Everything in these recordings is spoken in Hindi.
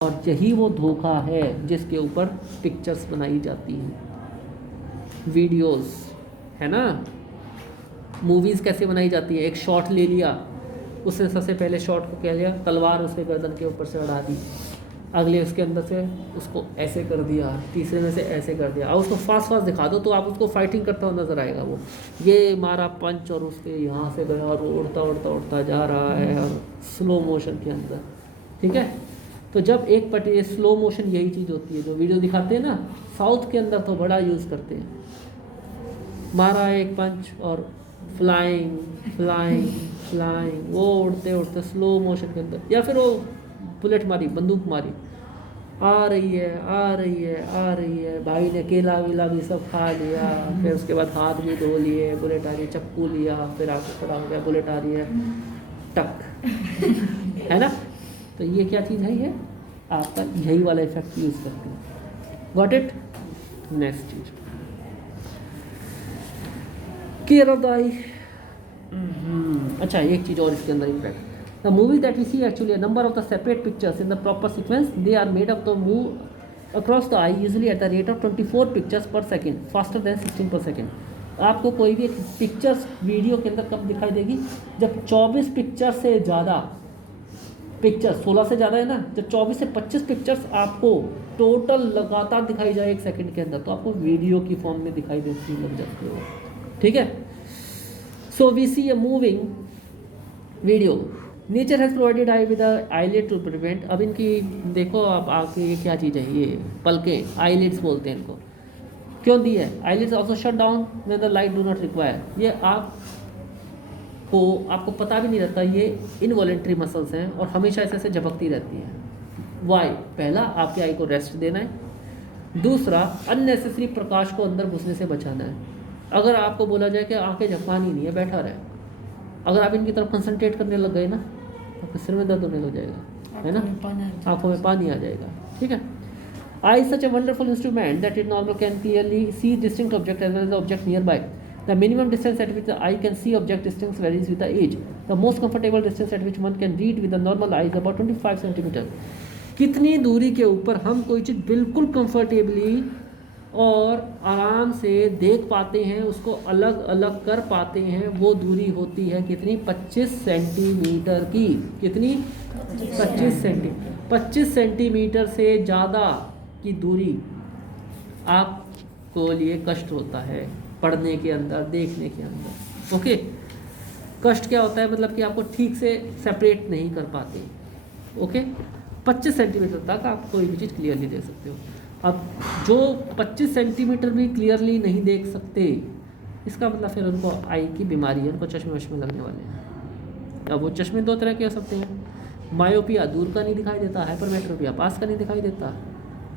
और यही वो धोखा है जिसके ऊपर पिक्चर्स बनाई जाती हैं, वीडियोस, है ना। मूवीज़ कैसे बनाई जाती है, एक शॉट ले लिया, उसने सबसे पहले शॉट को क्या लिया, तलवार उसके गर्दन के ऊपर से अड़ा दी, अगले उसके अंदर से उसको ऐसे कर दिया, तीसरे में से ऐसे कर दिया। और उसको फास्ट फास्ट दिखा दो तो आप उसको फाइटिंग करता हुआ नजर आएगा, वो ये मारा पंच और उसके यहाँ से गया और उड़ता उड़ता उड़ता जा रहा है और स्लो मोशन के अंदर, ठीक है। तो जब एक पर्टिकुलर स्लो मोशन यही चीज़ होती है जो वीडियो दिखाते हैं ना, साउथ के अंदर तो बड़ा यूज़ करते हैं, मारा एक पंच और फ्लाइंग फ्लाइंग फ्लाइंग, वो उड़ते उड़ते स्लो मोशन के अंदर, या फिर वो बुलेट मारी, बंदूक मारी, आ रही है आ रही है आ रही है, भाई ने केला वेला भी सब खा लिया, फिर उसके बाद हाथ भी धो लिए, बुलेट आ रही है, चप्पू लिया, फिर आके खड़ा हो गया, बुलेट आ रही है, टक, है ना। तो ये क्या चीज़ है, ये आपका यही वाला इफेक्ट यूज़ करते हैं। Got it. नेक्स्ट चीज, केयर ऑफ द आई। अच्छा, एक चीज़ और इसके अंदर impact, the movies that we see actually a number of the separate pictures in the proper sequence, they are made up to move across the eye usually at the rate of 24 pictures per second, faster than 16 per second। आपको कोई भी एक पिक्चर्स वीडियो के अंदर कब दिखाई देगी, जब 24 पिक्चर से ज़्यादा पिक्चर्स, 16 से ज़्यादा है ना, जब 24 से 25 पिक्चर्स आपको टोटल लगातार दिखाई जाए एक सेकंड के अंदर, तो आपको वीडियो की फॉर्म में दिखाई देती लग जाती है, ठीक है। So we see a moving video, nature has provided eye with eyelid to prevent. अब इनकी देखो आप आके, ये क्या चीज़ है, ये पलकें, आईलिड्स बोलते हैं इनको, क्यों दी है। Eyelids also shut down when the light do not require. ये आपको पता भी नहीं रहता, ये इनवॉलेंट्री मसल्स हैं और हमेशा ऐसे ऐसे झपकती रहती हैं। वाई, पहला आपके आई को रेस्ट देना है, दूसरा अननेसेसरी प्रकाश को अंदर घुसने से बचाना है। अगर आपको बोला जाए कि आंखें झपकानी नहीं है, बैठा रहे, अगर आप इनकी तरफ कंसंट्रेट करने लग गए ना, तो सिर में दर्द होने लग जाएगा, है ना, आंखों में पानी आ जाएगा, ठीक है। Eye such a wonderful instrument that it normal can clearly see distinct object as well as object nearby. The minimum distance at which the eye can see object distance varies with the age. The most comfortable distance at which one can read with the normal eye is about 25 centimetre. कितनी दूरी के ऊपर हम कोई चीज़ बिल्कुल कंफर्टेबली और आराम से देख पाते हैं, उसको अलग अलग कर पाते हैं, वो दूरी होती है कितनी, 25 सेंटीमीटर की। कितनी, 25 सेंटीमीटर से ज़्यादा की दूरी आपको लिए कष्ट होता है पढ़ने के अंदर, देखने के अंदर, ओके। कष्ट क्या होता है, मतलब कि आपको ठीक से सेपरेट नहीं कर पाते, ओके। 25 सेंटीमीटर तक आप कोई भी चीज़ क्लियरली देख सकते हो। अब जो 25 सेंटीमीटर भी क्लियरली नहीं देख सकते, इसका मतलब फिर उनको आई की बीमारी है, उनको चश्मे वश्मे लगने वाले हैं। अब वो चश्मे दो तरह के हो सकते हैं, मायोपिया दूर का नहीं दिखाई देता, हाइपरमेट्रोपिया पास का नहीं दिखाई देता,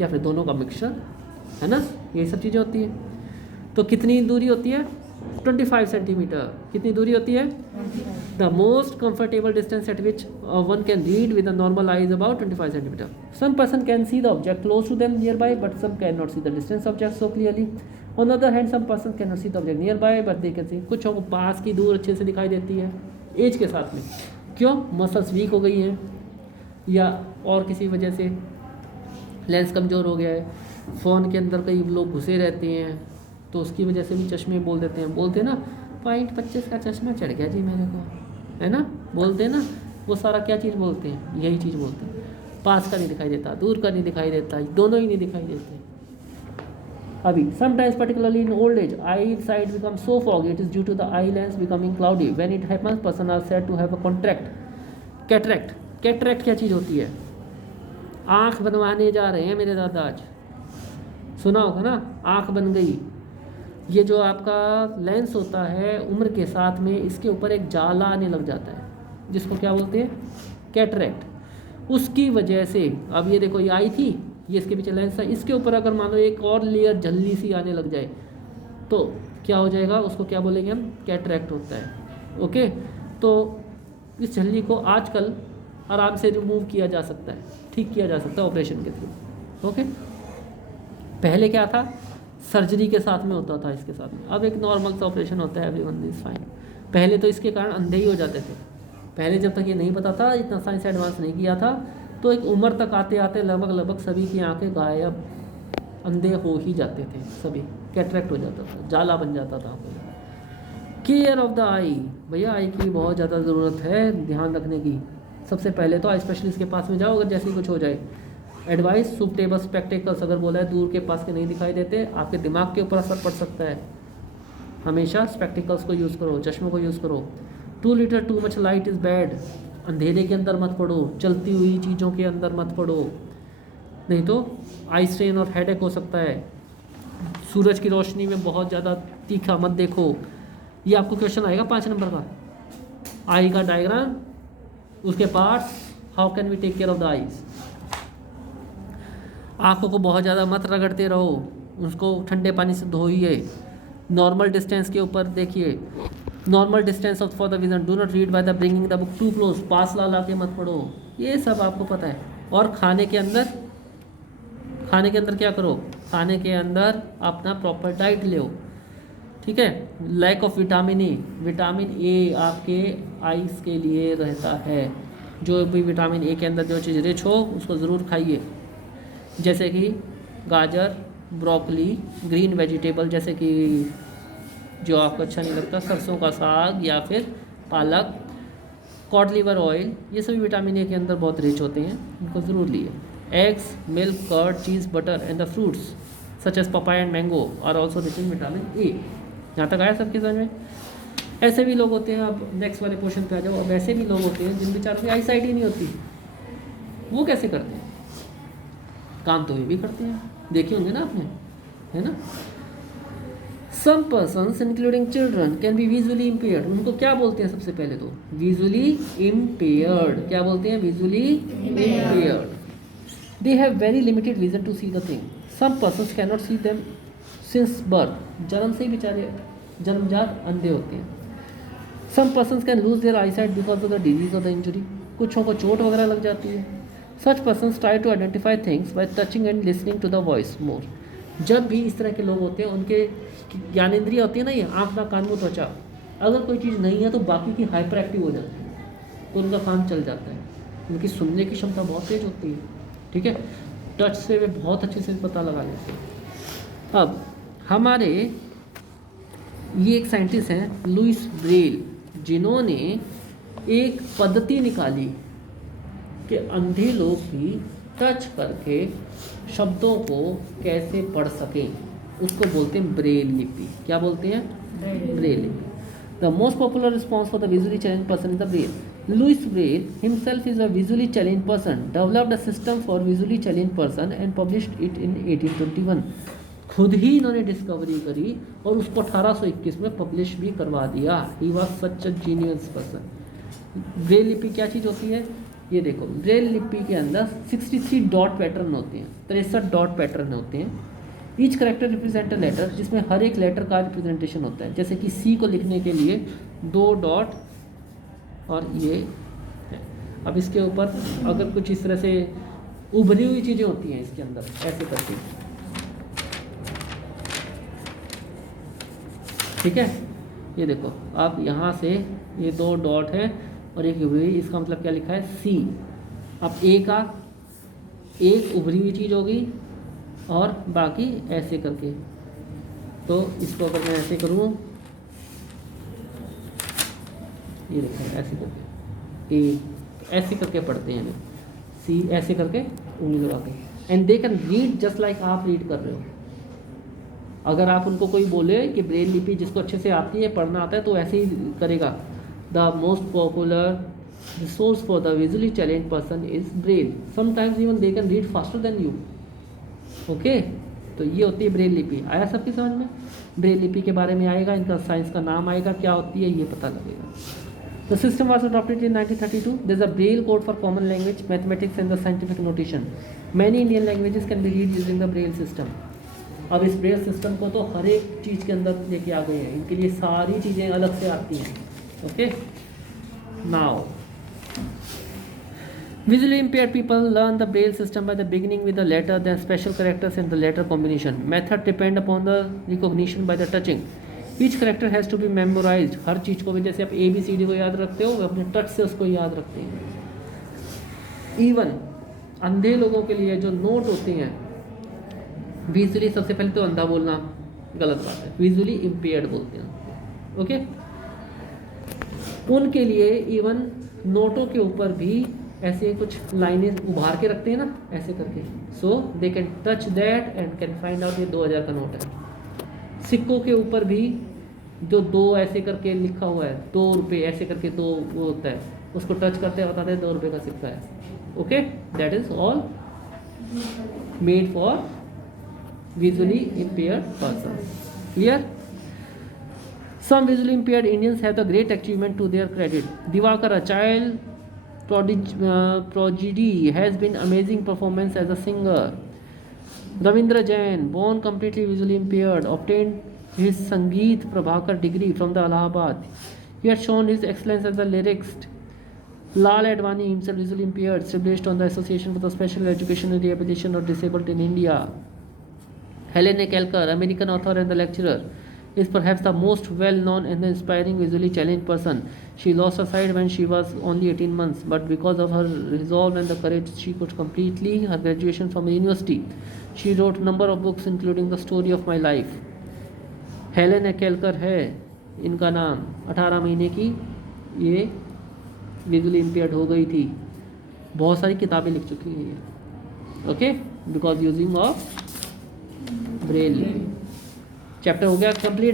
या फिर दोनों का मिक्सचर, है ना, यही सब चीज़ें होती हैं। तो कितनी दूरी होती है, 25 सेंटीमीटर। कितनी दूरी होती है, the most comfortable distance at which one can read with the normal eye is about 25 centimetre. Some person can see the object close to them nearby but some can not see the distance object so clearly. On the other hand some person can not see the object nearby but they can see. कुछ को पास की दूर अच्छे से दिखाई देती है एज के साथ में, क्यों, मसल्स वीक हो गई हैं या और किसी वजह से लेंस कमज़ोर हो गया है, फ़ोन के अंदर कई लोग घुसे रहते हैं, तो उसकी वजह से भी चश्मे बोल देते हैं, बोलते हैं ना 0.25 का चश्मा चढ़ गया जी मेरे को, है ना, बोलते हैं ना, वो सारा क्या चीज़ बोलते हैं, यही चीज़ बोलते हैं। पास का नहीं दिखाई देता, दूर का नहीं दिखाई देता, दोनों ही नहीं दिखाई देते। अभी sometimes particularly in old age eyesight become so foggy it is due to the eye lens becoming cloudy when it happens person are said to have a cataract. Cataract क्या चीज़ होती है, आँख बनवाने जा रहे हैं मेरे दादा, आज सुना होगा ना, आँख बन गई। ये जो आपका लेंस होता है उम्र के साथ में इसके ऊपर एक जाला आने लग जाता है, जिसको क्या बोलते हैं, कैटरेक्ट। उसकी वजह से अब ये देखो, ये आई थी, ये इसके पीछे लेंस है, इसके ऊपर अगर मान लो एक और लेयर झल्ली सी आने लग जाए तो क्या हो जाएगा, उसको क्या बोलेंगे हम, कैटरेक्ट होता है, ओके। तो इस झल्ली को आजकल आराम से रिमूव किया जा सकता है, ठीक किया जा सकता है ऑपरेशन के थ्रू, ओके। पहले क्या था, सर्जरी के साथ में होता था इसके साथ में, अब एक नॉर्मल सा ऑपरेशन होता है, एवरीवन इज फाइन। पहले तो इसके कारण अंधे ही हो जाते थे, पहले जब तक ये नहीं पता था, इतना साइंस एडवांस नहीं किया था, तो एक उम्र तक आते आते लगभग सभी की आंखें गायब, अंधे हो ही जाते थे सभी, कैटरेक्ट हो जाता था, जाला बन जाता था आंखों में। केयर ऑफ द आई, भैया आई की बहुत ज़्यादा ज़रूरत है ध्यान रखने की। सबसे पहले तो आई स्पेशलिस्ट के पास में जाओ अगर जैसे ही कुछ हो जाए। एडवाइस सूटेबल स्पेक्टेकल्स, अगर बोला है दूर के पास के नहीं दिखाई देते, आपके दिमाग के ऊपर असर पड़ सकता है, हमेशा स्पेक्टिकल्स को यूज़ करो, चश्मों को यूज़ करो। 2 litre too much light is bad, अंधेरे के अंदर मत पड़ो, चलती हुई चीज़ों के अंदर मत पड़ो, नहीं तो आई स्ट्रेन और हेडेक हो सकता है। सूरज की रोशनी में बहुत ज़्यादा तीखा मत देखो। ये आपको क्वेश्चन आएगा 5 नंबर का, आई का डायग्राम, उसके parts, how can we take care of the eyes. आँखों को बहुत ज़्यादा मत रगड़ते रहो, उसको ठंडे पानी से धोइए। नॉर्मल डिस्टेंस के ऊपर देखिए, normal distance of for the vision, do not read by the bringing the book to close, पास ला के मत पढ़ो, ये सब आपको पता है। और खाने के अंदर क्या करो, खाने के अंदर अपना प्रॉपर डाइट लो, ठीक है। Lack of vitamin A, vitamin A आपके आइस के लिए रहता है, जो भी विटामिन ए के अंदर जो चीज़ रिच हो उसको ज़रूर खाइए, जैसे कि गाजर, ब्रोकली, ग्रीन वेजिटेबल जैसे कि जो आपको अच्छा नहीं लगता, सरसों का साग या फिर पालक, कॉड लिवर ऑयल, ये सभी विटामिन ए के अंदर बहुत रिच होते हैं, इनको ज़रूर लिए। Eggs, milk, curd, cheese, butter and the fruits such as papaya and mango are also rich in vitamin A. यहाँ तक आया सबके समझ में। ऐसे भी लोग होते हैं, अब नेक्स्ट वाले पोर्शन पे आ जाओ। अब ऐसे भी लोग होते हैं जिन बेचारों की आई साइट ही नहीं होती, वो कैसे करते हैं? काम तो ये भी करते हैं, देखे होंगे ना आपने, है ना। Some persons including children can be visually impaired, उनको क्या बोलते हैं सबसे पहले तो विजुअली इम्पेयर्ड, क्या बोलते हैं? Visually impaired. They have very limited vision to see the thing, some persons can not see them since birth, जन्म से ही बेचारे जन्मजात अंधे होते हैं। Some persons can lose their eyesight because of the disease और द इंजरी, कुछों को चोट वगैरह लग जाती है। Such persons try to identify things by touching and listening to the voice more, जब भी इस तरह के लोग होते हैं उनके ज्ञानेंद्रिय होती है ना, ये आँख, नाक, कान, मुँह, त्वचा, अगर कोई चीज़ नहीं है तो बाकी की हाइपर एक्टिव हो जाती है, तो उनका काम चल जाता है। उनकी सुनने की क्षमता बहुत तेज होती है, ठीक है, टच से वे बहुत अच्छे से पता लगा लेते हैं। अब हमारे ये एक साइंटिस्ट हैं लुइस ब्रेल, जिन्होंने एक पद्धति निकाली कि अंधे लोग भी टच करके शब्दों को कैसे पढ़ सकें, उसको बोलते हैं ब्रेल लिपि। क्या बोलते हैं? ब्रेल लिपि। The most popular response for the visually challenge person is the Braille. Louis Braille himself is a visually challenged person, developed a system for visually challenged person and published it in 1821. खुद ही इन्होंने डिस्कवरी करी और उसको 1821 में पब्लिश भी करवा दिया। He was such a genius person. Braille लिपि क्या चीज़ होती है? ये देखो, ब्रेल लिपि के अंदर 63 डॉट पैटर्न होते हैं, 63 डॉट पैटर्न होते हैं। Each character represent a letter, जिसमें हर एक लेटर का रिप्रेजेंटेशन होता है। जैसे कि सी को लिखने के लिए 2 डॉट और ये है। अब इसके ऊपर अगर कुछ इस तरह से उभरी हुई चीज़ें होती हैं इसके अंदर, ऐसे करके, ठीक है, ये देखो आप यहाँ से ये 2 डॉट है और एक उभरी, इसका मतलब क्या लिखा है? सी। अब एक उभरी हुई चीज़ होगी और बाकी ऐसे करके, तो इसको अगर मैं ऐसे करूँ, ये देखो ऐसे करके, ए ऐसे करके पढ़ते हैं, सी ऐसे करके उंगली लगा के, and they can read just like आप रीड कर रहे हो। अगर आप उनको कोई बोले कि ब्रेल लिपि जिसको अच्छे से आती है, पढ़ना आता है, तो ऐसे ही करेगा। The most popular resource for the visually challenged person is Braille, sometimes even they can read faster than you. Okay, तो ये होती है ब्रेल लिपि। आया सबकी समझ में? ब्रेल लिपि के बारे में आएगा, इनका साइंस का नाम आएगा, क्या होती है ये पता लगेगा। The system was adopted in 1932. There is a Braille code for common language, mathematics and the scientific notation. Many Indian languages can be read using the Braille system. अब इस Braille system को तो हर एक चीज़ के अंदर लेके आ गए हैं, इनके लिए सारी चीज़ें अलग से आती हैं। Okay? Now, visually impaired people learn the Braille system by the beginning with the letter, then special characters and the letter combination. Method depend upon the recognition by the touching. Each character has to be memorised, हर चीज़ को भी, जैसे आप ABCD को याद रखते हो, वे अपने टच से उसको याद रखते हैं। इवन अंधे लोगों के लिए जो नोट होते हैं, विजुअली, सबसे पहले तो अंधा बोलना गलत बात है, विजुअली इम्पेयर्ड बोलते हैं, ओके। उनके लिए इवन नोटों के ऊपर भी ऐसे कुछ लाइनें उभार के रखते हैं ना, ऐसे करके, so they can touch that and can find out ये 2000 का नोट है। सिक्कों के ऊपर भी जो 2 ऐसे करके लिखा हुआ है, 2 रुपये ऐसे करके 2 वो होता है, उसको टच करते बताते हैं 2 रुपये का सिक्का है, okay. That is all made for visually impaired person. Clear? Some visually impaired Indians have the great achievement to their credit. Diwakar, a child prodigy, has been amazing performance as a singer. Ravindra Jain, born completely visually impaired, obtained his Sangeet Prabhakar degree from the Allahabad. He had shown his excellence as a lyricist. Lal Advani, himself visually impaired, established on the Association for the Special Education and Rehabilitation of Disabled in India. Helen A. Kelker, American author and the lecturer, is perhaps the most well-known and the inspiring visually challenged person. She lost her sight when she was only 18 months, but because of her resolve and the courage, she could completely her graduation from the university. She wrote a number of books, including The Story of My Life. Helen A. Kelker है इनका नाम, 18 महीने की ये विजुअली इम्पेयर्ड हो गई थी, बहुत सारी किताबें लिख चुकी हैं ये, okay, because using of Braille. Chapter हो गया कंप्लीट।